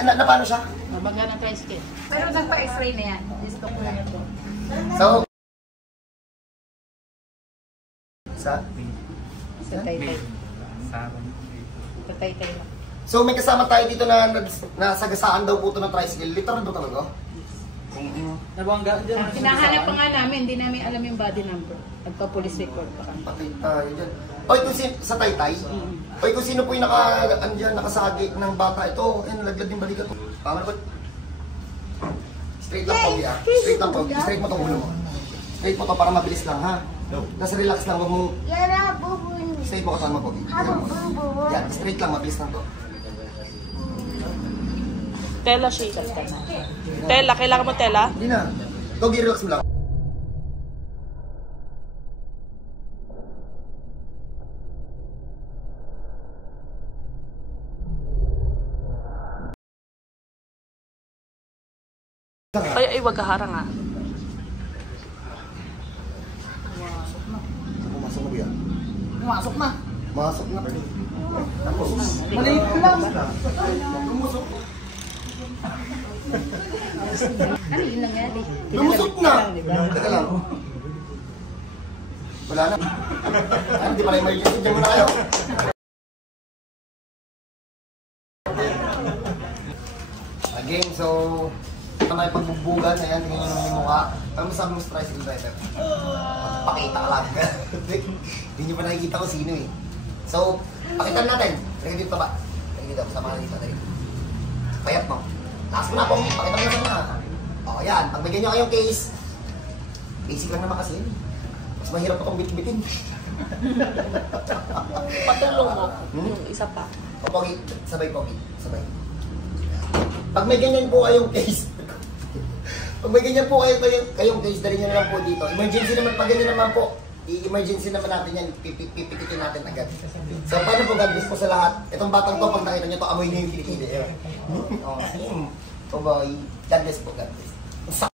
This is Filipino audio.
Na paano siya? Mabaga ng tricycle. Pero nagpa-x-ray na yan. Gusto ko na ito. So, sa Taytay. Sa Taytay. So may kasama tayo dito na nasagasaan daw po ito ng tricycle. Literal ba talaga? Hinahanap pa nga namin, hindi namin alam yung body number. Nagpa-police record pa kami. Patay tayo dyan. Oy, kung sa Taytay? Oy, kung sino po yung nakasagi ng bata ito, nalaglag yung balikat ko. Tama na ba? Straight lang po, ya. Straight lang po. Straight mo itong ulo mo. Straight mo ito para mabilis lang, ha? Tapos relax lang, huwag mo... Straight mo kasama po. Yan, straight lang, mabilis lang to. Tela shake. Tela, kailangan mo tela? Hindi na. Doggy, relax mo lang. Ay, wag kaharang ah. Pumasok na ba yan? Pumasok na. Masok na. Tapos, Maliit lang. lumusok. Ano yun lang yan? Lumusok na! Teka lang. Wala na. Ay, hindi pala yung emergency. Diyan muna kayo. Again, so... ito na yung pagbugbugan. Ayan, tingnan nyo naman yung mukha. Ano masabi mo sa tricycle driver? Pakita ka lang. Hindi nyo pa nakikita ko sino eh. So, pakita natin. Lagi dito ba? Lagi dito. Sama na dito. Payat mo. Taas mo na po. Pakita mo naman na. O, yan. Pag may ganyan kayong case, basic lang naman kasi yun. Mas mahirap pa itong bit-bitin. Patulong mo. Yung isa pa. O, Pogi. Sabay, Pogi. Sabay. Pag may ganyan po kayong case, pag may ganyan po kayong case, dali nyo na lang po dito. Emergency naman, pag ganyan naman po, i-emergency naman natin yan, pipikitin natin agad. So, paano po God bless po sa lahat? Itong batang to, pag nakita nyo to, amoy nyo yung kilikili. Oh, boy. God bless po, God bless.